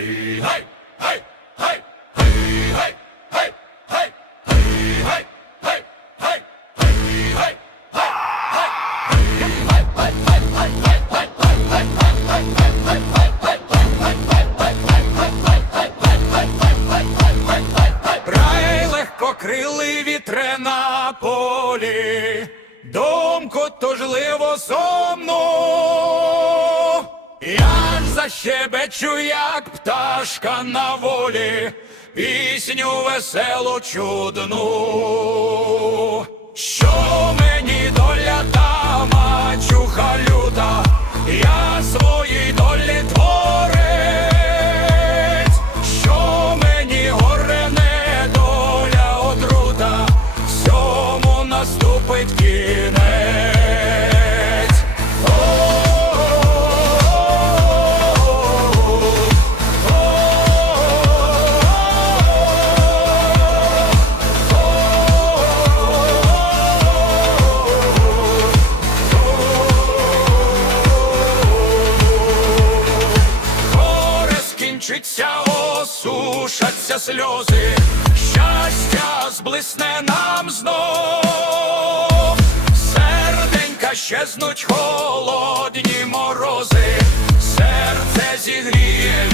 Hey, hey, hey, hey, hey, hey. Крили вітре на полі, думку тужливо сумну. Защебечу, як пташка на волі, пісню веселу чудну. Що мені доля та мачуха люта, я своїй долі творець, що мені горе не доля отрута, всьому наступить кінець. Скінчиться, осушаться сльози, щастя зблисне нам знов, серденька щезнуть холодні морози, серце зігріє